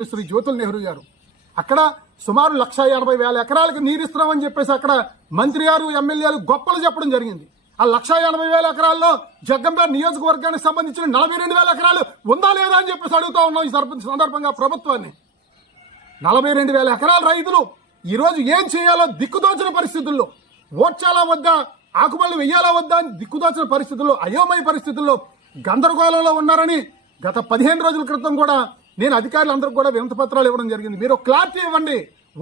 శ్రీ జ్యోతుల్ నెహ్రూ గారు అక్కడ సుమారు 1,80,000 ఎకరాలకు నీరు ఇస్తున్నామని చెప్పేసి అక్కడ మంత్రి గారు ఎమ్మెల్యేలు గొప్పలు చెప్పడం జరిగింది. ఆ 1,80,000 ఎకరాల్లో జగ్గంపేట నియోజకవర్గానికి సంబంధించిన 42,000 ఎకరాలు ఉందా లేదా అని చెప్పేసి అడుగుతా ఉన్నాం. ఈ సందర్భంగా ప్రభుత్వాన్ని 42,000 ఎకరాల రైతులు ఈ రోజు ఏం చేయాలో దిక్కుదోచిన పరిస్థితుల్లో, ఓడ్చాలా వద్దా, ఆకుమల్లి వెయ్యాలా వద్దా అని దిక్కుదోచిన పరిస్థితుల్లో, అయోమయ పరిస్థితుల్లో గందరగోళంలో ఉన్నారని గత 15 రోజుల క్రితం కూడా నేను అధికారులందరికీ కూడా వినతి పత్రాలు ఇవ్వడం జరిగింది. మీరు క్లారిటీ ఇవ్వండి,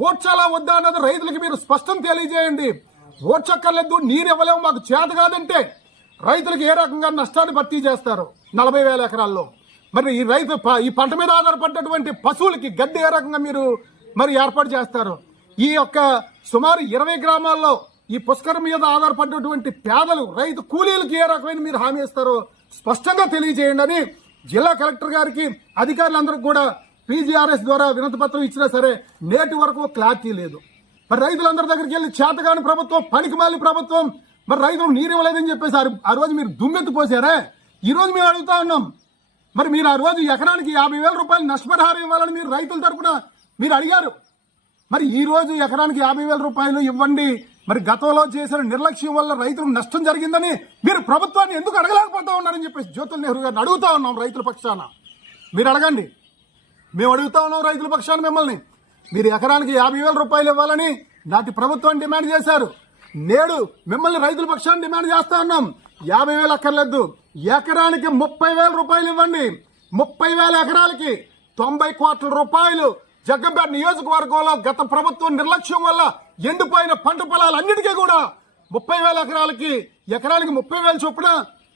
ఓడ్చాలా వద్దా అన్నది రైతులకి మీరు స్పష్టం తెలియజేయండి. ఓడ్చక్కర్లేదు, నీరు ఇవ్వలేము, మాకు చేత కాదంటే రైతులకు ఏ రకంగా నష్టాన్ని భర్తీ చేస్తారు 40,000 ఎకరాల్లో? మరి ఈ రైతు ఈ పంట మీద ఆధారపడ్డటువంటి పశువులకి గడ్డి ఏ రకంగా మీరు మరి ఏర్పాటు చేస్తారు? ఈ యొక్క సుమారు 20 గ్రామాల్లో ఈ పుష్కరం మీద ఆధారపడ్డటువంటి పేదలు రైతు కూలీలకు ఏ రకమైన మీరు హామీ ఇస్తారో స్పష్టంగా తెలియజేయండి అని జిల్లా కలెక్టర్ గారికి అధికారులందరికీ కూడా పీజీఆర్ఎస్ ద్వారా వినతి పత్రం ఇచ్చినా సరే నేటి వరకు క్లారిటీ లేదు. మరి రైతులందరి దగ్గరికి వెళ్ళి చేతగాని ప్రభుత్వం, పనికిమాలి ప్రభుత్వం, మరి రైతులు నీరు ఇవ్వలేదని చెప్పేసి ఆ రోజు మీరు దుమ్మెత్తి పోసారే. ఈ రోజు మేము అడుగుతా ఉన్నాం, మరి మీరు ఆ రోజు ఎకరానికి 50,000 రూపాయలు నష్టపరిహారం ఇవ్వాలని మీరు రైతుల తరఫున మీరు అడిగారు. మరి ఈ రోజు ఎకరానికి 50,000 రూపాయలు ఇవ్వండి, మరి గతంలో చేసిన నిర్లక్ష్యం వల్ల రైతులకు నష్టం జరిగిందని మీరు ప్రభుత్వాన్ని ఎందుకు అడగలేకపోతా ఉన్నారని చెప్పేసి జ్యోతుల్ నెహ్రూ గారిని అడుగుతా ఉన్నాం. రైతుల పక్షాన మీరు అడగండి, మేము అడుగుతా ఉన్నాం రైతుల పక్షాన మిమ్మల్ని. మీరు ఎకరానికి 50,000 రూపాయలు ఇవ్వాలని నాటి ప్రభుత్వాన్ని డిమాండ్ చేశారు. నేడు మిమ్మల్ని రైతుల పక్షాన్ని డిమాండ్ చేస్తా ఉన్నాం. 50,000 అక్కర్లేదు, ఎకరానికి 30,000 రూపాయలు ఇవ్వండి. 30,000 ఎకరాలకి 90 కోట్ల రూపాయలు జగ్గంపేట నియోజకవర్గంలో గత ప్రభుత్వం నిర్లక్ష్యం వల్ల ఎండిపోయిన పంట పొలాలన్నిటికీ కూడా 30,000 ఎకరాలకి ఎకరానికి 30,000 చొప్పున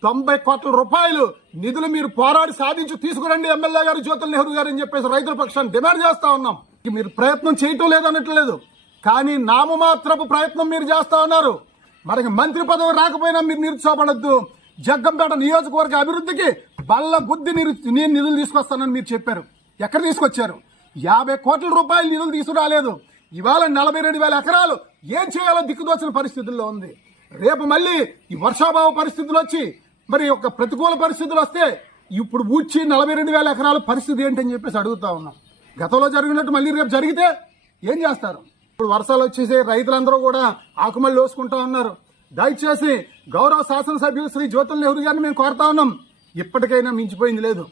90 కోట్ల రూపాయలు నిధులు మీరు పోరాడి సాధించి తీసుకురండి ఎమ్మెల్యే గారు జ్యోతుల్ నెహ్రూ గారు అని చెప్పేసి రైతుల పక్షాన్ని డిమాండ్ చేస్తా ఉన్నాం. మీరు ప్రయత్నం చేయటం లేదనట్లేదు, కానీ నామమాత్రపు ప్రయత్నం మీరు చేస్తా ఉన్నారు. మనకి మంత్రి పదవి రాకపోయినా మీరు నిరుత్సాహపడద్దు. జగ్గంపేట నియోజకవర్గ అభివృద్ధికి బల్ల బుద్ధి నేను నిధులు తీసుకొస్తానని మీరు చెప్పారు. ఎక్కడ తీసుకొచ్చారు? 50 కోట్ల రూపాయలు నిధులు తీసుకురాలేదు. ఇవాళ 42,000 ఎకరాలు ఏం చేయాలో దిక్కుదోచిన పరిస్థితుల్లో ఉంది. రేపు మళ్ళీ ఈ వర్షాభావ పరిస్థితులు వచ్చి మరి ఒక ప్రతికూల పరిస్థితులు వస్తే ఇప్పుడు ఊడ్చి 42,000 ఎకరాల పరిస్థితి ఏంటని చెప్పేసి అడుగుతా ఉన్నాం. గతంలో జరిగినట్టు మళ్ళీ రేపు జరిగితే ఏం చేస్తారు? ఇప్పుడు వర్షాలు వచ్చేసి రైతులందరూ కూడా ఆకుమల్లి వేసుకుంటా ఉన్నారు. దయచేసి గౌరవ శాసనసభ్యులు శ్రీ జ్యోతుల్ నెహ్రూ గారిని మేము కోరుతా ఉన్నాం, ఇప్పటికైనా మించిపోయింది లేదు.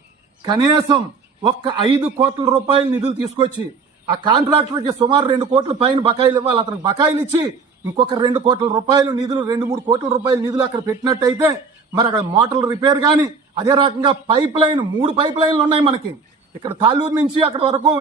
కనీసం ఒక్క 5 కోట్ల రూపాయల నిధులు తీసుకొచ్చి ఆ కాంట్రాక్టర్కి సుమారు 2 కోట్ల పైన బకాయిలు ఇవ్వాలి. అతనికి బకాయిలు ఇచ్చి ఇంకొక 2 కోట్ల రూపాయలు నిధులు, 2-3 కోట్ల రూపాయల నిధులు అక్కడ పెట్టినట్టయితే మరి అక్కడ మోటార్లు రిపేర్ కానీ, అదే రకంగా పైప్ లైన్ 3 పైప్ లైన్లు ఉన్నాయి మనకి. ఇక్కడ తాళ్ళూరు నుంచి అక్కడ వరకు